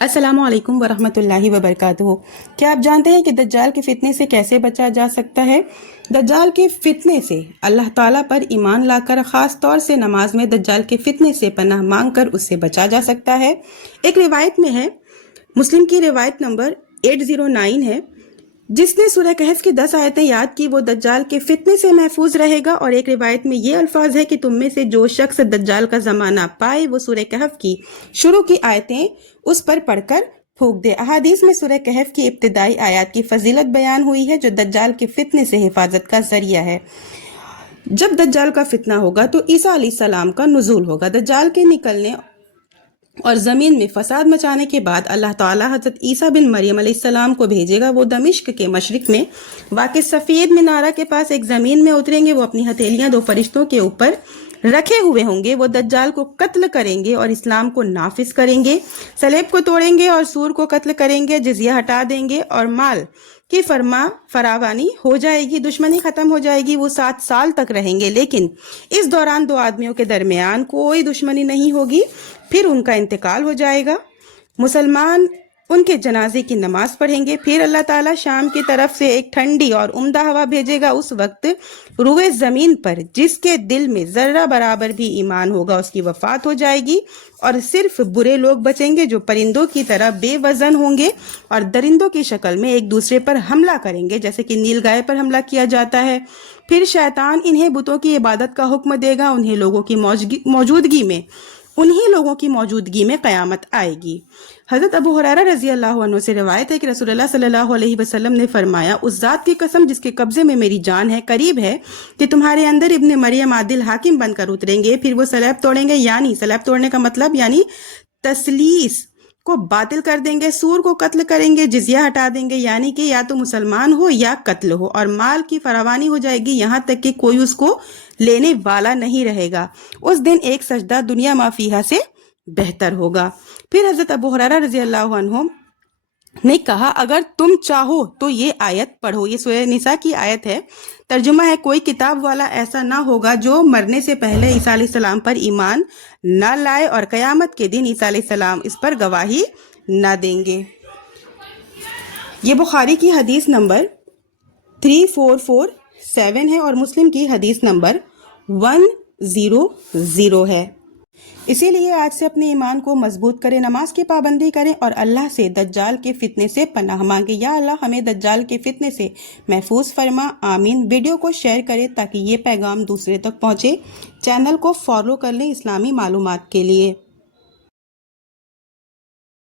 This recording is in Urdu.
السلام علیکم ورحمۃ اللہ وبرکاتہ۔ کیا آپ جانتے ہیں کہ دجال کے فتنے سے کیسے بچا جا سکتا ہے؟ دجال کے فتنے سے اللہ تعالیٰ پر ایمان لا کر، خاص طور سے نماز میں دجال کے فتنے سے پناہ مانگ کر اس سے بچا جا سکتا ہے۔ ایک روایت میں ہے، مسلم کی روایت نمبر 809 ہے، جس نے سورہ کہف کی 10 آیتیں یاد کی وہ دجال کے فتنے سے محفوظ رہے گا۔ اور ایک روایت میں یہ الفاظ ہے کہ تم میں سے جو شخص دجال کا زمانہ پائے وہ سورہ کہف کی شروع کی آیتیں اس پر پڑھ کر پھونک دے۔ احادیث میں سورہ کہف کی ابتدائی آیات کی فضیلت بیان ہوئی ہے جو دجال کے فتنے سے حفاظت کا ذریعہ ہے۔ جب دجال کا فتنہ ہوگا تو عیسیٰ علیہ السلام کا نزول ہوگا۔ دجال کے نکلنے اور زمین میں فساد مچانے کے بعد اللہ تعالیٰ حضرت عیسیٰ بن مریم علیہ السلام کو بھیجے گا۔ وہ دمشق کے مشرق میں واقع سفید منارہ کے پاس ایک زمین میں اتریں گے۔ وہ اپنی ہتھیلیاں 2 فرشتوں کے اوپر رکھے ہوئے ہوں گے۔ وہ دجال کو قتل کریں گے اور اسلام کو نافذ کریں گے، صلیب کو توڑیں گے اور سور کو قتل کریں گے، جزیہ ہٹا دیں گے اور مال کی فراوانی ہو جائے گی، دشمنی ختم ہو جائے گی۔ وہ 7 سال تک رہیں گے، لیکن اس دوران 2 آدمیوں کے درمیان کوئی دشمنی نہیں ہوگی، پھر ان کا انتقال ہو جائے گا۔ مسلمان ان کے جنازے کی نماز پڑھیں گے، پھر اللہ تعالیٰ شام کی طرف سے ایک ٹھنڈی اور عمدہ ہوا بھیجے گا۔ اس وقت روئے زمین پر جس کے دل میں ذرہ برابر بھی ایمان ہوگا اس کی وفات ہو جائے گی، اور صرف برے لوگ بچیں گے جو پرندوں کی طرح بے وزن ہوں گے اور درندوں کی شکل میں ایک دوسرے پر حملہ کریں گے، جیسے کہ نیل گائے پر حملہ کیا جاتا ہے۔ پھر شیطان انہیں بتوں کی عبادت کا حکم دے گا۔ انہیں لوگوں کی موجودگی میں قیامت آئے گی۔ حضرت ابو ہریرہ رضی اللہ عنہ سے روایت ہے کہ رسول اللہ صلی اللہ علیہ وسلم نے فرمایا، اس ذات کی قسم جس کے قبضے میں میری جان ہے، قریب ہے کہ تمہارے اندر ابن مریم عادل حاکم بن کر اتریں گے، پھر وہ صلیب توڑیں گے، یعنی صلیب توڑنے کا مطلب یعنی تثلیث کو باطل کر دیں گے، سور کو قتل کریں گے، جزیہ ہٹا دیں گے، یعنی کہ یا تو مسلمان ہو یا قتل ہو، اور مال کی فراوانی ہو جائے گی، یہاں تک کہ کوئی اس کو لینے والا نہیں رہے گا۔ اس دن ایک سجدہ دنیا ما فیہا سے بہتر ہوگا۔ پھر حضرت ابو ہریرہ رضی اللہ عنہ نے کہا، اگر تم چاہو تو یہ آیت پڑھو۔ یہ سورہ نساء کی آیت ہے، ترجمہ ہے، کوئی کتاب والا ایسا نہ ہوگا جو مرنے سے پہلے عیسیٰ علیہ السلام پر ایمان نہ لائے، اور قیامت کے دن عیسیٰ علیہ السلام اس پر گواہی نہ دیں گے۔ یہ بخاری کی حدیث نمبر 3447 ہے اور مسلم کی حدیث نمبر 100 ہے۔ اسی لیے آج سے اپنے ایمان کو مضبوط کریں، نماز کی پابندی کریں اور اللہ سے دجال کے فتنے سے پناہ مانگیں۔ یا اللہ ہمیں دجال کے فتنے سے محفوظ فرما، آمین۔ ویڈیو کو شیئر کریں تاکہ یہ پیغام دوسرے تک پہنچے۔ چینل کو فالو کر لیں اسلامی معلومات کے لیے۔